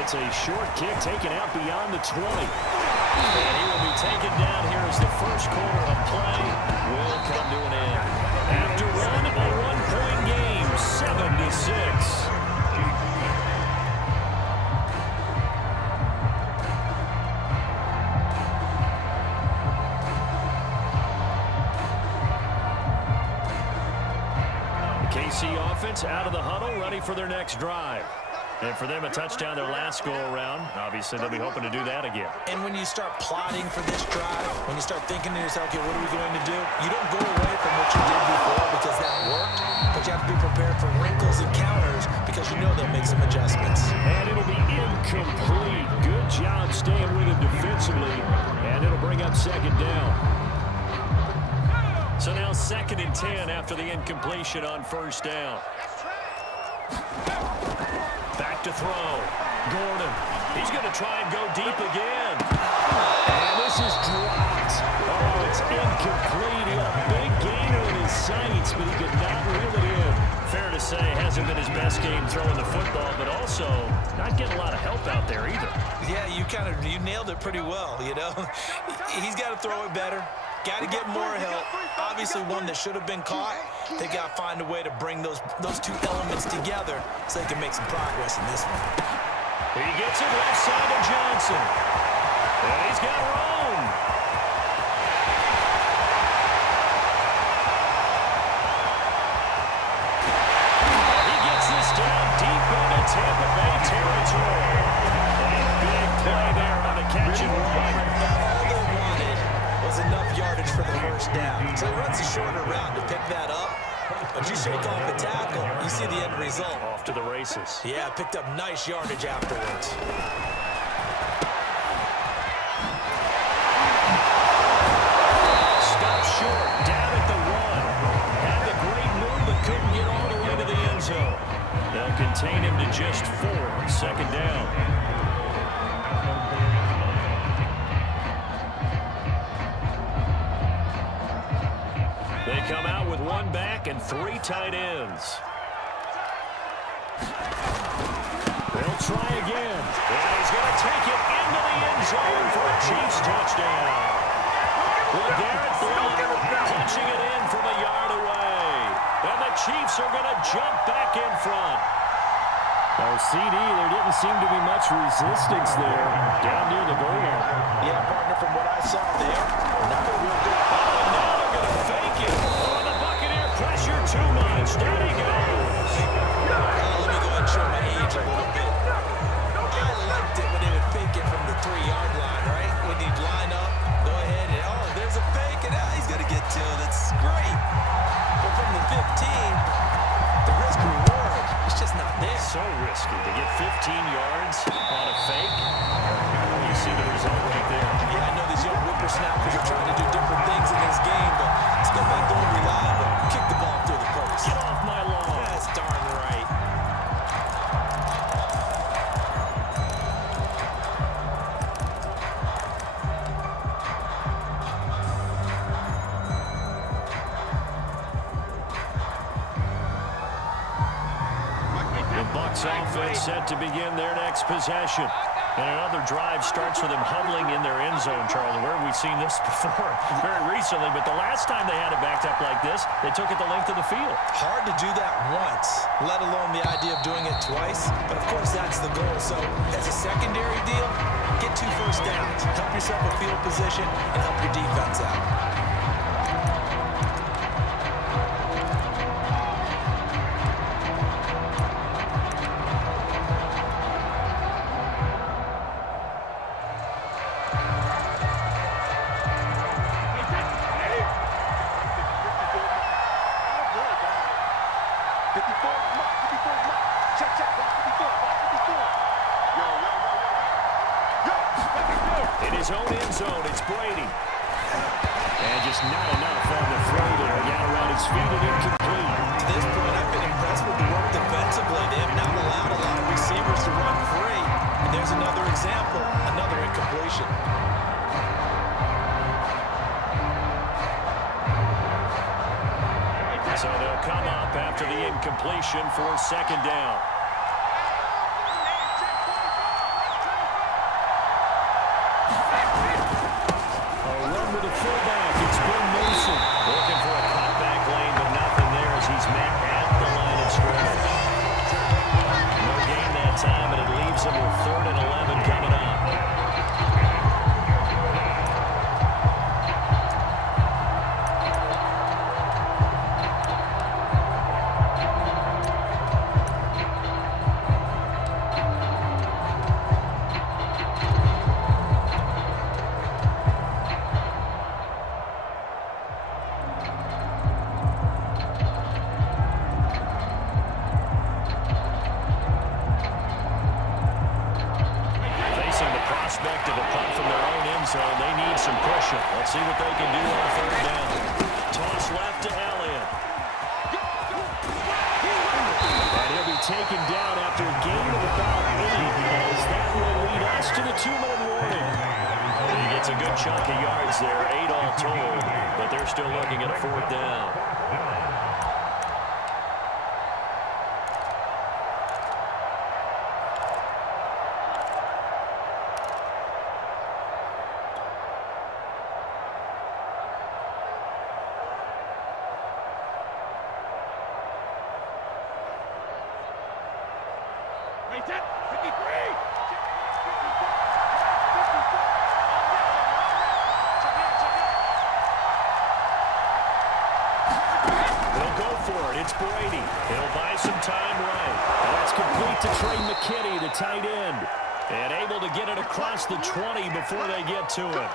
It's a short kick taken out beyond the 20. And he will be taken down here as the first quarter of play will come to an end. After one, a one-point game, 7-6. KC offense out of the huddle, ready for their next drive. And for them, a touchdown their last go-around. Obviously, they'll be hoping to do that again. And when you start plotting for this drive, when you start thinking to yourself, okay, what are we going to do? You don't go away from what you did before because that worked, but you have to be prepared for wrinkles and counters because you know they'll make some adjustments. And it'll be incomplete. Good job staying with him defensively, and it'll bring up second down. So now 2nd and 10 after the incompletion on first down. Back to throw. Gordon. He's going to try and go deep again. And this is dropped. Oh, it's incomplete. He had a big gainer in his sights, but he could not reel it in. Fair to say, hasn't been his best game throwing the football, but also not getting a lot of help out there either. Yeah, you nailed it pretty well, you know. He's got to throw it better. Got to get more help. Obviously, one that should have been caught. They got to find a way to bring those two elements together so they can make some progress in this one. He gets it left side to Johnson. And he's got Rome. He gets this down deep into Tampa Bay territory. A big play there on the catch and run. Enough yardage for the first down. So he runs a shorter route to pick that up. But you shake off the tackle, you see the end result. Off to the races. Yeah, picked up nice yardage afterwards. Stop short, down at the 1. Had the great move, but couldn't get all the way to the end zone. They'll contain him to just 4. 2nd down. They come out with 1 back and 3 tight ends. They'll try again. And he's going to take it into the end zone for a Chiefs touchdown. Well, Garrett Blount punching it in from a yard away. And the Chiefs are going to jump back in front. Oh, CD, there didn't seem to be much resistance there down near the goal line. Yeah, partner, from what I saw there, not a real good pressure too much. Down he goes. Let me go ahead and show my age a little bit. I liked it when they would fake it from the 3-yard line, right? When he'd line up, go ahead and, oh, there's a fake, and he's going to get 2. That's great. But from the 15, the risk reward is just not there. So risky to get 15 yards on a fake. You see the result right there. Yeah, I know these young whippersnappers are trying to do different things in this game, but let's go back to reliable. Kick the ball through the post. Get off my lawn. That's darn right. The Bucs offense set to begin their next possession. And another drive starts with them huddling in their end zone, Charlie. Where have we seen this before? Very recently, but the last time they had it backed up like this, they took it the length of the field. Hard to do that once, let alone the idea of doing it twice. But, of course, that's the goal. So, as a secondary deal, get 2 first downs. Help yourself with field position and help your defense out. In his own end zone, it's Brady. And just not enough on the throw there. Got around his feet and incomplete. To this point, I've been impressed with the work defensively. They have not allowed a lot of receivers to run free. And there's another example, another incompletion. So they'll come up after the incompletion for 2nd down. fullback. It's been Mason. Looking for a cutback lane, but nothing there as he's met at the line of scrimmage. No gain that time, and it leaves him with 3rd and 11 coming up. Of a punt from their own end zone. They need some pressure. Let's see what they can do on 3rd down. Toss left to Elliott. And he'll be taken down after a gain of about 8, as that will lead us to the 2-minute warning. And he gets a good chunk of yards there, 8 all told, but they're still looking at a 4th down. It's Brady. He'll buy some time right. And that's complete to Trey McKinney, the tight end. And able to get it across the 20 before they get to it.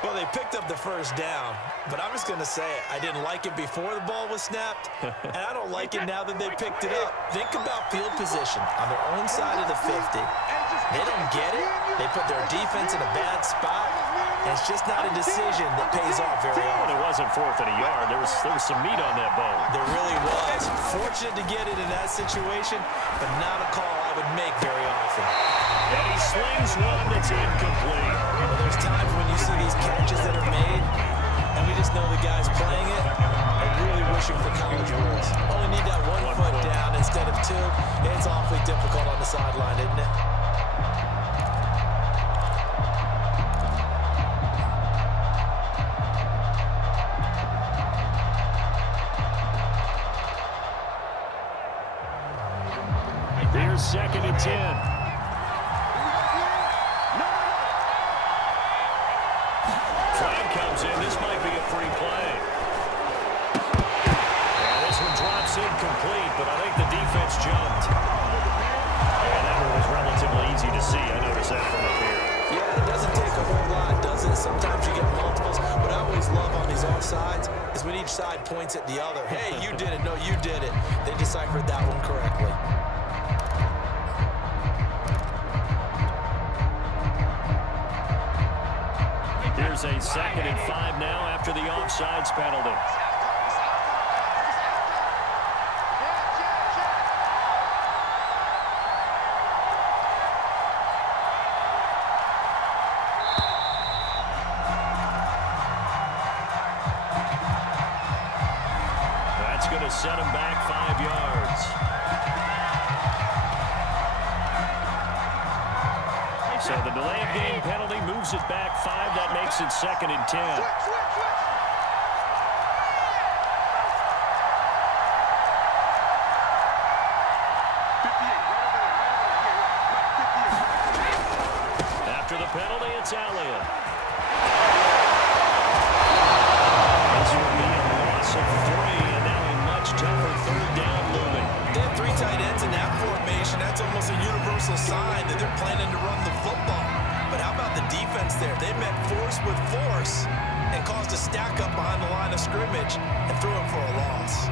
Well, they picked up the 1st down, but I'm just going to say it. I didn't like it before the ball was snapped, and I don't like it now that they picked it up. Think about field position on their own side of the 50. They don't get it. They put their defense in a bad spot, and it's just not a decision that pays off very often. It wasn't 4th and a yard. There was some meat on that bone. There really was. Fortunate to get it in that situation, but not a call I would make very often. And he slings one that's incomplete. Well, there's times when you see these catches that are made, and we just know the guys playing it are really wishing for college rules. Only need that one foot down instead of 2. It's awfully difficult on the sideline, isn't it? Here's 2nd and 10. Comes in. This might be a free play. And this one drops incomplete, but I think the defense jumped. And that one was relatively easy to see. I noticed that from up here. Yeah, it doesn't take a whole lot, does it? Sometimes you get multiples. What I always love on these offsides is when each side points at the other. Hey, you did it. No, you did it. They deciphered that one correctly. Here's a 2nd and 5 now after the offsides penalty. That's going to set him back 5 yards. So the delay of game penalty moves it back 5. That makes it 2nd and 10. After the penalty, it's Elliott. This will be a loss of 3, and now a much tougher 3rd down looming. They have 3 tight ends in that formation. That's almost a universal sign that they're planning to run the football. But how about the defense there? They met force with force and caused a stack up behind the line of scrimmage and threw him for a loss.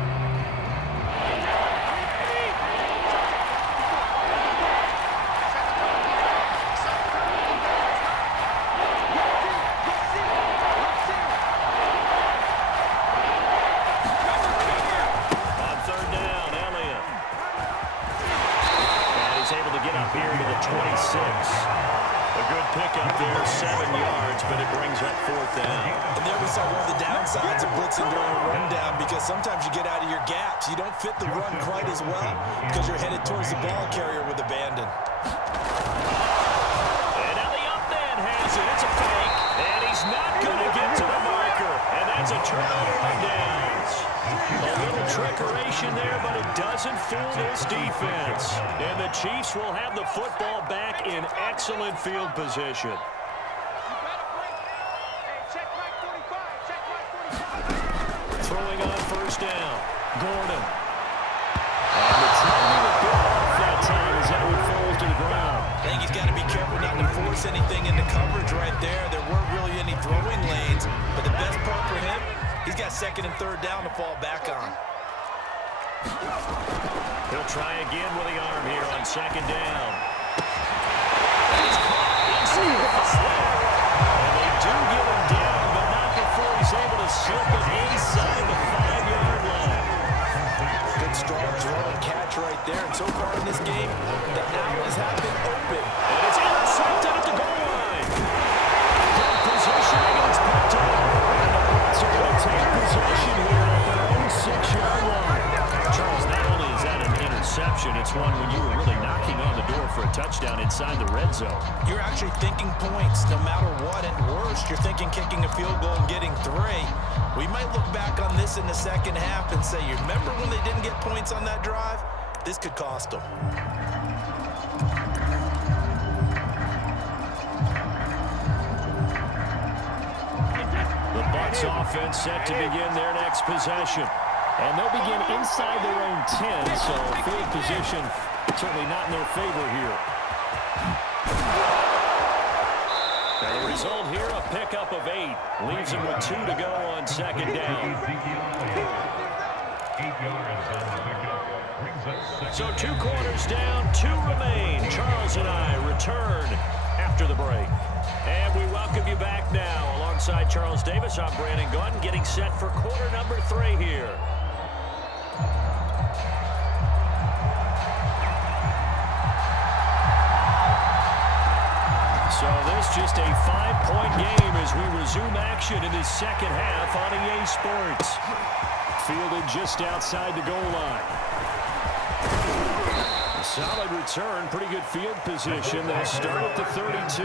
On 3rd down, Elliott. And he's able to get up here to the 26. A good pickup there, 7 yards, but it brings up 4th down. And there we saw one of the downsides of blitzing during a rundown, because sometimes you get out of your gaps. You don't fit the run quite as well because you're headed towards the ball carrier with abandon. And Elliott then has it. It's a fake, and he's not going to get to It's a turnover on downs. A little trickeration there, but it doesn't fool this defense. And the Chiefs will have the football back in excellent field position. Throwing on first down. Gordon. And the timing a bit off that time as that one falls to the ground. I think he's got to be careful not to force anything into coverage right there. There weren't really any throwing lanes, but the best part for him, he's got second and third down to fall back on. He'll try again with the arm here on second down. He's caught inside the 5. And they do get him down, but not before he's able to slip it inside the 5-yard line. Good strong throw and catch right there. And so far in this game, the alleys have been open. And it's intercepted at the goal line. Good positioning, and it's picked up. And the Bucs are going to take possession here at their own 6-yard line. Charles, not only is that an interception, it's one when you were really knocking on the door for a touchdown inside the red zone. You're actually thinking points no matter what. At worst, you're thinking kicking a field goal and getting 3. We might look back on this in the second half and say, you remember when they didn't get points on that drive? This could cost them. The Bucs offense set to begin their next possession. And they'll begin inside their own 10, so field position certainly not in their favor here. And the result here, a pickup of 8. Leaves them with 2 to go on second down. So 2 quarters down, 2 remain. Charles and I return after the break. And we welcome you back now. Alongside Charles Davis, I'm Brandon Gunn, getting set for quarter number 3 here. So this just a 5-point game as we resume action in the second half on EA Sports. Fielded just outside the goal line. A solid return, pretty good field position. They'll start at the 32.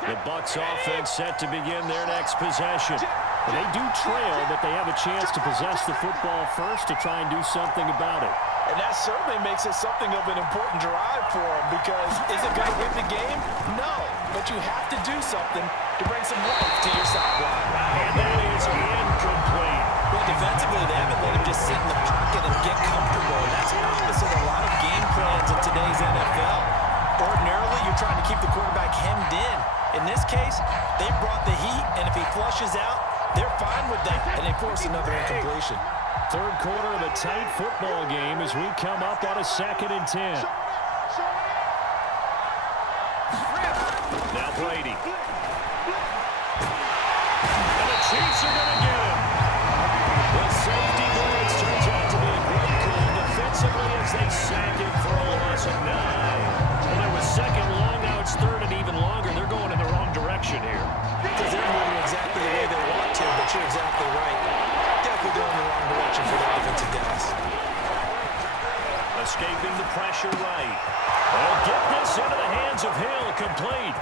The Bucs offense set to begin their next possession. They do trail, but they have a chance to possess the football first to try and do something about it. And that certainly makes it something of an important drive for them, because is it going to win the game? No, but you have to do something to bring some life to your sideline. And that is incomplete. Well, defensively, they haven't let him just sit in the pocket and get comfortable, and that's opposite a lot of game plans in today's NFL. Ordinarily, you're trying to keep the quarterback hemmed in. In this case, they brought the heat, and if he flushes out, they're fine with that, and they force another incompletion. Third quarter of a tight football game as we come up on a 2nd and 10. Now Brady. And the Chiefs are going to get him. The safety blitz turns out to be a great call defensively as they sack him for a loss of 9. Well, there was second long, now it's third and even longer. They're going in the wrong direction here. Because they're moving exactly the way they want to, but you're exactly right. Definitely going in the wrong direction for the offensive guys. Escaping the pressure right. They'll get this into the hands of Hill. Complete.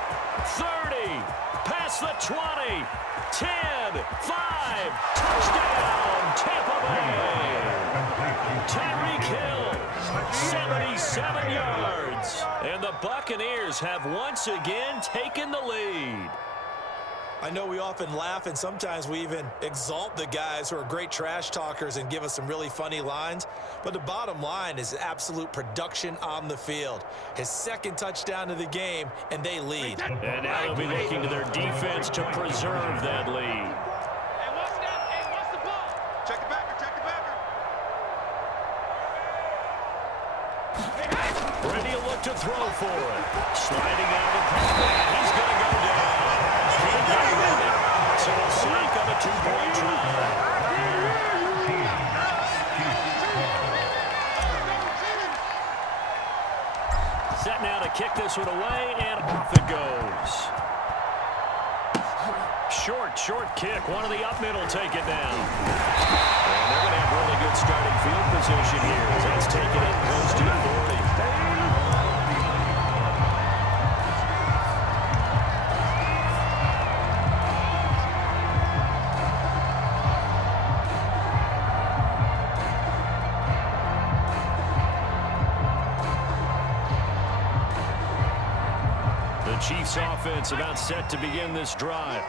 30. Past the 20. 10. 5. Touchdown. Tampa Bay. Tyreek Hill. 77 yards. And the Buccaneers have once again taken the lead. I know we often laugh, and sometimes we even exalt the guys who are great trash talkers and give us some really funny lines. But the bottom line is absolute production on the field. His 2nd touchdown of the game, and they lead. And now they'll be looking to their defense to preserve that lead. Hey, what's that? Hey, what's the ball? Check the backer, check the backer. Brady will look to throw for it. Sliding out of the pocket. He's going to go down. So a sack on a 2-point try. Setting kick this one away, and off it goes. Short kick. One of the up middle take it down. And they're going to have really good starting field position here as that's taken it close to the 40. The Chiefs offense about set to begin this drive.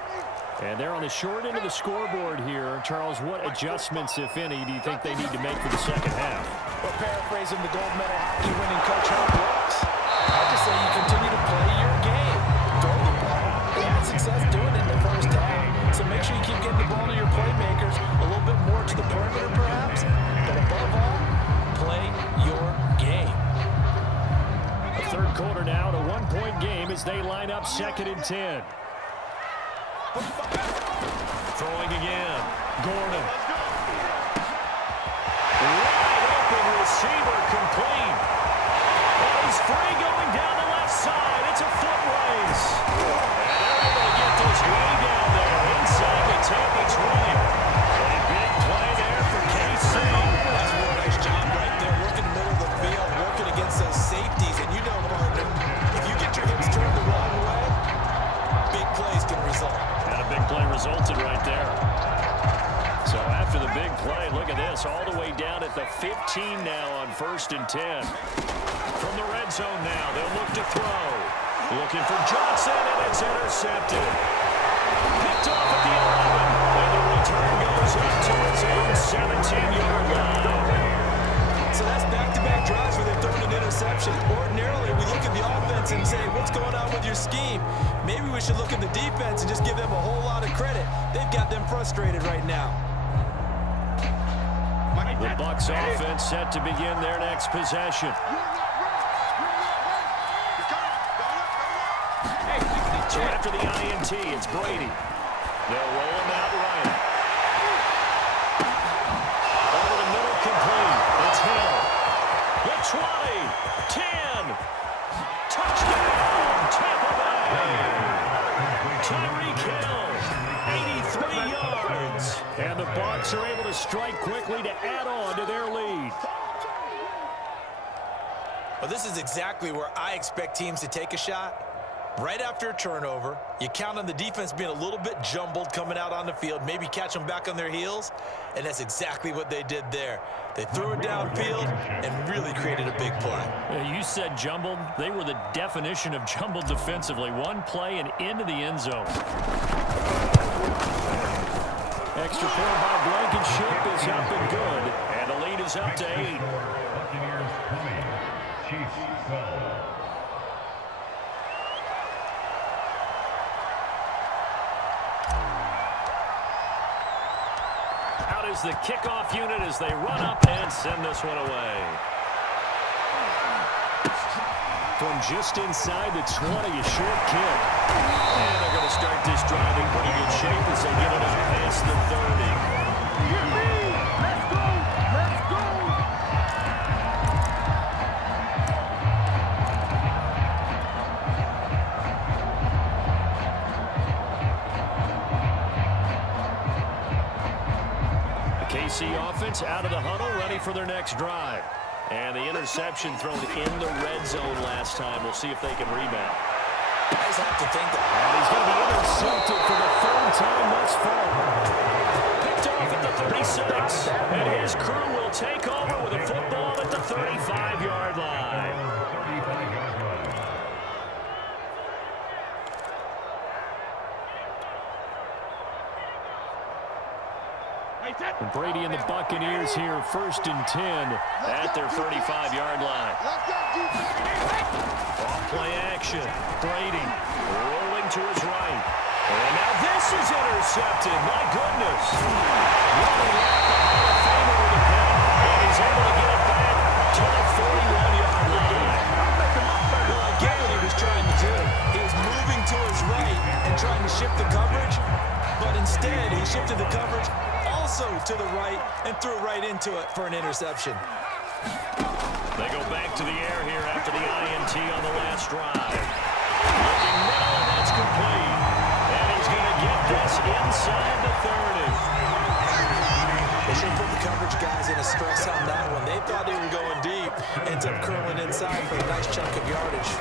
And they're on the short end of the scoreboard here. Charles, what adjustments, if any, do you think they need to make for the second half? Well, paraphrasing the gold medal hockey winning coach Herb Brooks, I just say you continue to play your game. Go to the ball. They had success doing it in the first half. So make sure you keep getting the ball to your playmakers a little bit more to the perimeter, perhaps. But above all, play your game. The third quarter now, a one-point game as they line up 2nd and 10. Throwing again. Gordon. Wide open receiver complete. Oh, he's free going down the left side. It's a foot race. And they're able to get this way down there inside the 10. It's running. A big play there for KC. That's a real nice job right there. Working the middle of the field, working against those safeties. And you know, partner, if you get your hips turned the wrong way, big plays can result. And a big play resulted right there. So after the big play, look at this, all the way down at the 15 now on 1st and 10. From the red zone now, they'll look to throw. Looking for Johnson, and it's intercepted. Picked off at the 11, and the return goes up to his own 17-yard line. So that's back-to-back drives where they've thrown an interception. Ordinarily, we look at the offense and say, what's going on with your scheme? Maybe we should look at the defense and just give them a whole lot of credit. They've got them frustrated right now. The Bucs offense set to begin their next possession. So after the INT, it's Brady. They'll roll him out right. Over the middle, complete. It's Hill. The 20, 10. Touchdown, Tampa Bay. Tyreek Hill, 83 yards. And the Bucs are able to strike quickly to add on to their lead. Well, this is exactly where I expect teams to take a shot. Right after a turnover, you count on the defense being a little bit jumbled coming out on the field, maybe catch them back on their heels, and that's exactly what they did there. They threw it downfield and really created a big play. You said jumbled. They were the definition of jumbled defensively. One play and into the end zone. Extra point by Blankenship is up and good, and the lead is up to 8. Out is the kickoff unit as they run up and send this one away. From just inside the 20, a short kick. And they're going to start this drive in pretty good shape as they get it up past the 30. Let's go! Let's go! The KC offense out of the huddle, ready for their next drive. And the interception thrown in the red zone last time. We'll see if they can rebound. I just have to think that. And he's going to be intercepted for the 3rd time thus far. Picked off at the 36. And his crew will take over with a football at the 35-yard line. And Brady and the Buccaneers here, 1st and 10 at their 35-yard line. Off play action. Brady rolling to his right. And now this is intercepted. My goodness. Running out the Hall of Famer with a pick. And he's able to get it back to the 41-yard line. Well, again, what he was trying to do. He was moving to his right and trying to shift the coverage. But instead, he shifted the coverage also to the right and threw right into it for an interception. They go back to the air here after the INT on the last drive. Looking middle, and that's complete. And he's going to get this inside the 30. They should put the coverage guys in a stress on that one. They thought they were going deep. Ends up curling inside for a nice chunk of yardage.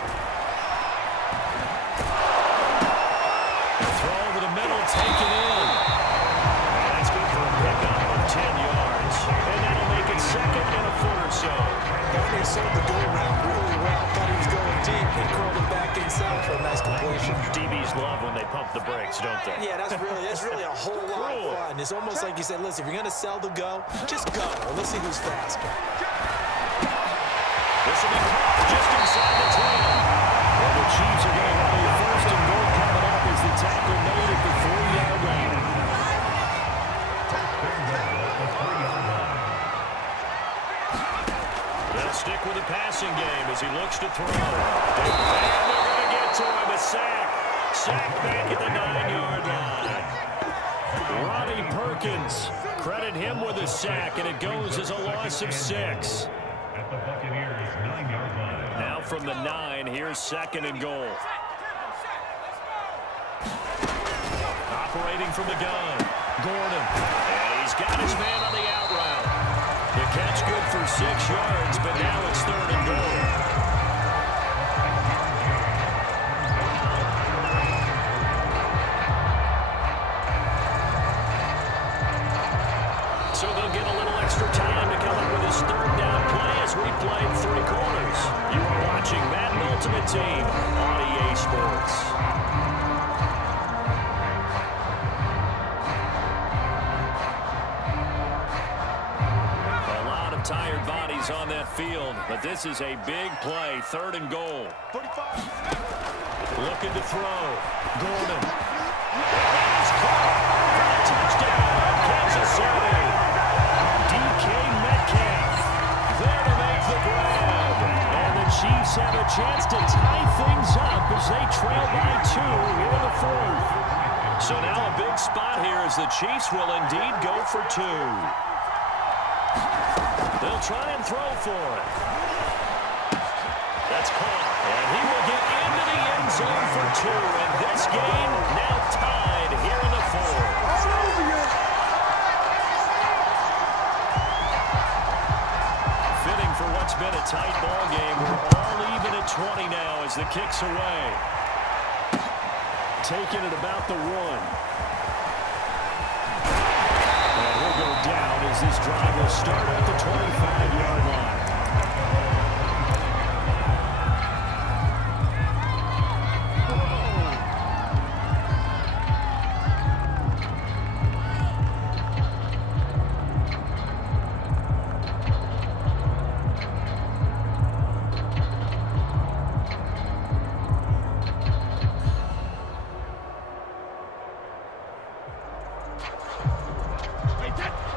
Throw over the middle, take it in. And that's good for a pickup of 10 yards. And that'll make it second and a foot or so. Gardner sold the go-around really well. Thought he was going deep and curled it back inside for a nice completion. DBs love when they pump the brakes, don't they? Yeah, that's really a whole lot of fun. It's almost like you said, listen, if you're going to sell the go, just go. And let's see who's faster. This will be caught just inside the 10. Well, the Chiefs are going to have a first and goal coming up as the tackle made at the 4-yard line. They'll stick with the passing game as he looks to throw. And they're going to get to him. A sack. Sack back at the 9-yard line. Ronnie Perkins. Credit him with a sack, and it goes as a loss of 6. At the Buccaneers' 9-yard line. Now from the 9, here's second and goal. Operating from the gun, Gordon. And he's got his man on the out route. The catch good for 6 yards, but now it's third and goal. So they'll get a little extra time to come up with his third down play as we played 3 quarters. You are watching Madden Ultimate Team on EA Sports. A lot of tired bodies on that field, but this is a big play, third and goal. 45. Looking to throw. Gordon. That is caught for a touchdown, Kansas City. DK Metcalf there to make the grab. And the Chiefs have a chance to tie things up as they trail by 2 here in the 4th. So now a big spot here as the Chiefs will indeed go for 2. They'll try and throw for it. That's caught. And he will get into the end zone for 2. And this game now tied here in the 4th. Fitting for what's been a tight ball game. We're all even at 20 now as the kick's away. Taking it about the 1. And he'll go down as this drive will start at the 25-yard line.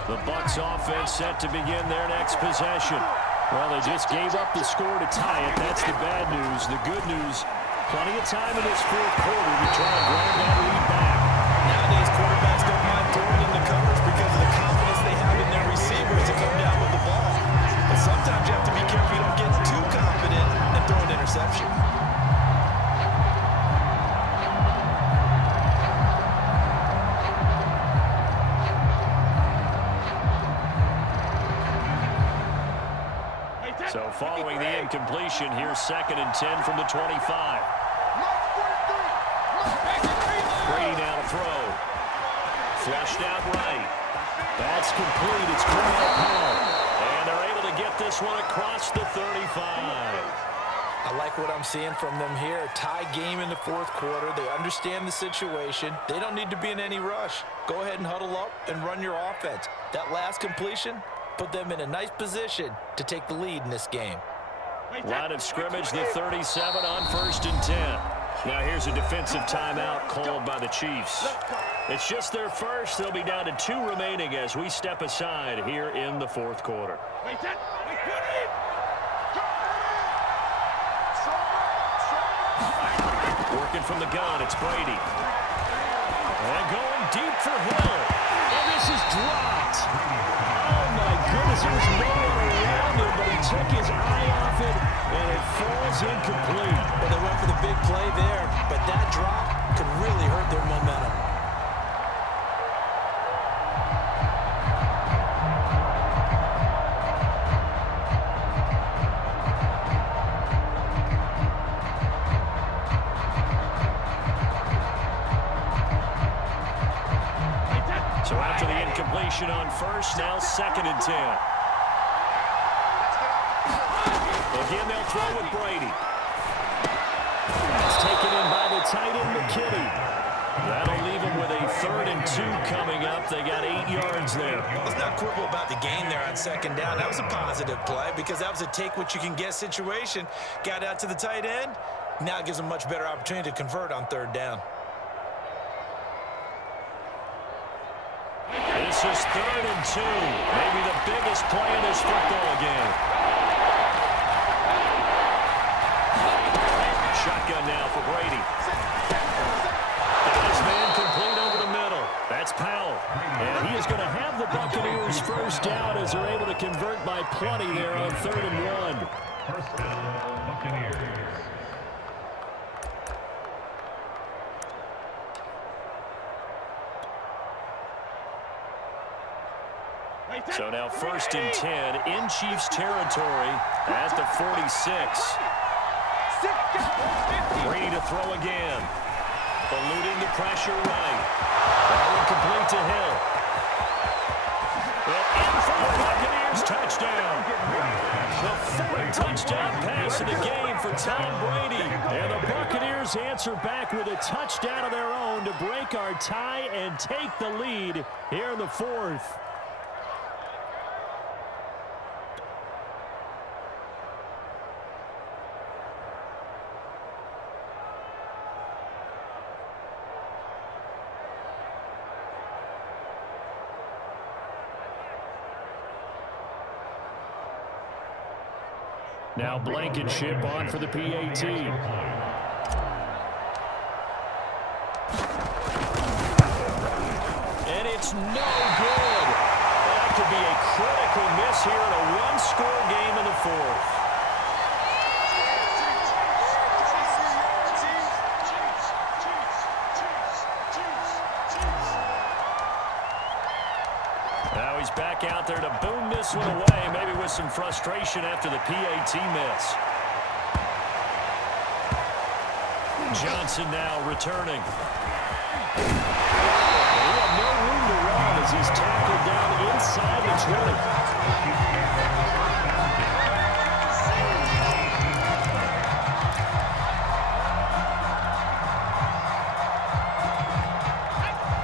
The Bucs offense set to begin their next possession. Well, they just gave up the score to tie it. That's the bad news. The good news, plenty of time in this 4th quarter to try and grab that lead back. Nowadays, quarterbacks don't mind throwing in the coverage because of the confidence they have in their receivers to come down with the ball. But sometimes you have to be careful you don't get too confident and throw an interception. So following the incompletion, here's second and 10 from the 25. Brady now to throw. Flushed out right. That's complete. It's Cornell Powell. And they're able to get this one across the 35. I like what I'm seeing from them here. Tie game in the 4th quarter. They understand the situation. They don't need to be in any rush. Go ahead and huddle up and run your offense. That last completion put them in a nice position to take the lead in this game. Line of scrimmage, the 37 on 1st and 10. Now here's a defensive timeout called by the Chiefs. It's just their first. They'll be down to 2 remaining as we step aside here in the 4th quarter. Working from the gun, it's Brady. And going deep for Hill. And this is dropped. Oh, my goodness, there's no one around intended, but he took his eye off it, and it falls incomplete. Well, they went for the big play there, but that drop could really hurt their momentum. So after the incompletion on first, now 2nd and 10. Again, they'll throw with Brady. That's taken in by the tight end, McKinney. That'll leave him with a 3rd and 2 coming up. They got 8 yards there. Let's not quibble about the game there on 2nd down. That was a positive play because that was a take-what-you-can-get situation. Got out to the tight end. Now it gives them a much better opportunity to convert on 3rd down. This is 3rd and 2. Maybe the biggest play in this football game. Shotgun now for Brady. Got his man complete over the middle. That's Powell. And he is going to have the Buccaneers first down as they're able to convert by plenty there on 3rd and 1. First down, Buccaneers. So now 1st and 10 in Chiefs territory at the 46. Brady to throw again. Eluding the pressure right. Ball incomplete to Hill. Well, in for the Buccaneers touchdown. The 4th touchdown pass of the game for Tom Brady. And the Buccaneers answer back with a touchdown of their own to break our tie and take the lead here in the 4th. Now Blankenship on for the PAT. And it's no good. That could be a critical miss here in a one-score game in the 4th. Now he's back out there to boom this one away, maybe with some frustration after the PAT miss. Johnson now returning. He had no room to run as he's tackled down inside the 20.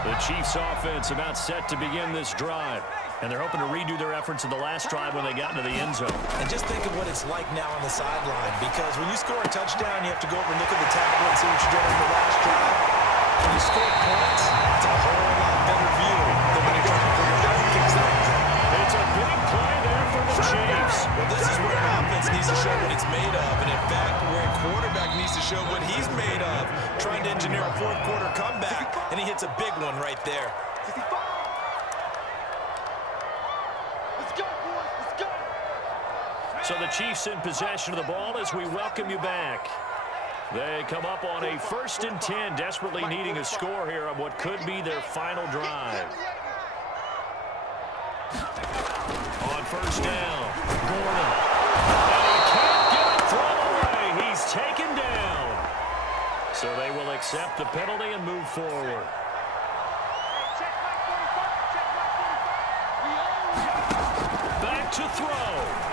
The Chiefs offense about set to begin this drive. And they're hoping to redo their efforts in the last drive when they got into the end zone. And just think of what it's like now on the sideline, because when you score a touchdown, you have to go over and look at the tackle and see what you did on the last drive. When you score points, it's a whole lot better view than when you're trying to figure out and fix things. It's a big play there for the Chiefs. Well, this is where an offense needs to show what it's made of. And in fact, where a quarterback needs to show what he's made of, trying to engineer a 4th quarter comeback, and he hits a big one right there. So the Chiefs in possession of the ball as we welcome you back. They come up on a 1st and 10, desperately needing a score here on what could be their final drive. On 1st down, Gordon. And he can't get it thrown away. He's taken down. So they will accept the penalty and move forward. Back to throw.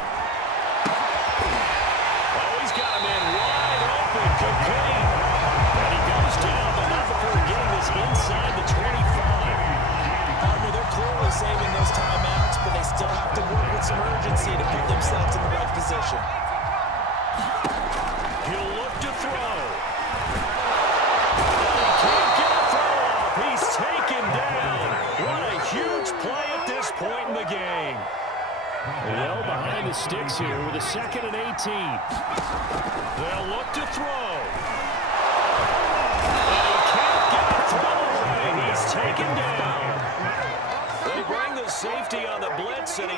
And he goes down, but not before getting this inside the 25. Partner, they're clearly saving those timeouts, but they still have to work with some urgency to put themselves in the right position. He'll look to throw. He can't get a throw off. He's taken down. What a huge play at this point in the game. Well behind the sticks here with a 2nd and 18. They'll look to throw. And he can't get a throw away. He's taken down. They bring the safety on the blitz, and he